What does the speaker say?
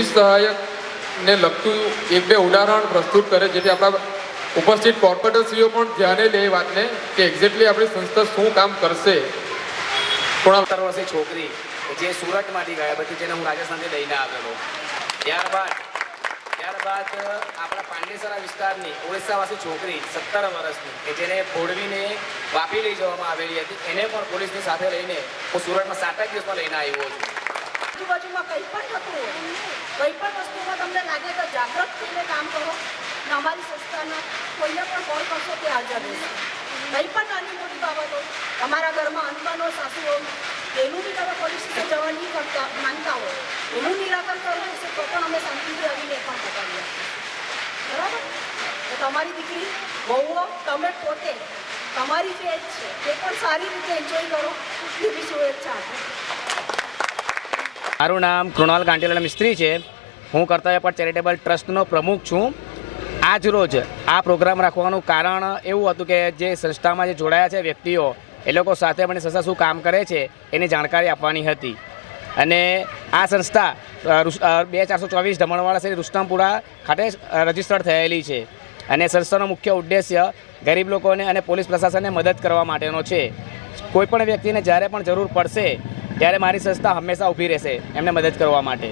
Police સહાયકને લગતું એક બે ઉદાહરણ પ્રસ્તુત કરે, જેથી આપણા ઉપસ્થિત કોર્પોરેટરશ્રીઓ પણ ધ્યાને લે એ વાતને કે એક્ઝેક્ટલી આપણી સંસ્થા શું કામ કરશે. 17 વર્ષની છોકરી જે સુરતમાંથી ગયા પછી જેને હું રાજસ્થાનથી લઈને આવેલો. ત્યારબાદ આપણા પાંડેસરા વિસ્તારની ઓડિશાવાસી છોકરી 17 વર્ષની કે જેને ફોડવીને વાપી લઈ જવામાં આવેલી હતી, એને પણ પોલીસની સાથે લઈને હું સુરતમાં 7 દિવસમાં લઈને આવ્યો છું. આજુબાજુમાં કંઈ પણ થતું હોય, કંઈ પણ વસ્તુમાં તમને લાગે તો જાગૃત થઈને કામ કરો. અમારી સંસ્થાના કોઈને પણ કોલ કરશો તે હાજર રહેશે. કંઈ પણ નાની મોટી બાબતો તમારા ઘરમાં અનુમાનો સાસુઓ એનું બી તમે પોલીસ સ્ટેશન જવા નહીં કરતા માનતા હોય, એનું નિરાકરણ કરવું હશે તો પણ અમે શાંતિથી આવીને પણ પતાવીએ. બરાબર? તો તમારી દીકરી બહુઓ તમે પોતે તમારી જે એજ છે તે પણ સારી રીતે એન્જોય કરો એવી શુભેચ્છા આપો. મારું નામ કૃણાલ કાંટીલાલ મિસ્ત્રી છે. હું કર્તવ્યપથ ચેરિટેબલ ટ્રસ્ટનો પ્રમુખ છું. આજ રોજ આ પ્રોગ્રામ રાખવાનું કારણ એવું હતું કે જે સંસ્થામાં જે જોડાયા છે વ્યક્તિઓ, એ લોકો સાથે મને સંસ્થા શું કામ કરે છે એની જાણકારી આપવાની હતી. અને આ સંસ્થા 2424 ધમણવાડા શેરી રુસ્તમપુરા ખાતે રજીસ્ટર્ડ થયેલી છે. અને સંસ્થાનો મુખ્ય ઉદ્દેશ્ય ગરીબ લોકોને અને પોલીસ પ્રશાસનને મદદ કરવા માટેનો છે. કોઈપણ વ્યક્તિને જ્યારે પણ જરૂર પડશે ત્યારે મારી સંસ્થા હંમેશા ઊભી રહેશે એમને મદદ કરવા માટે.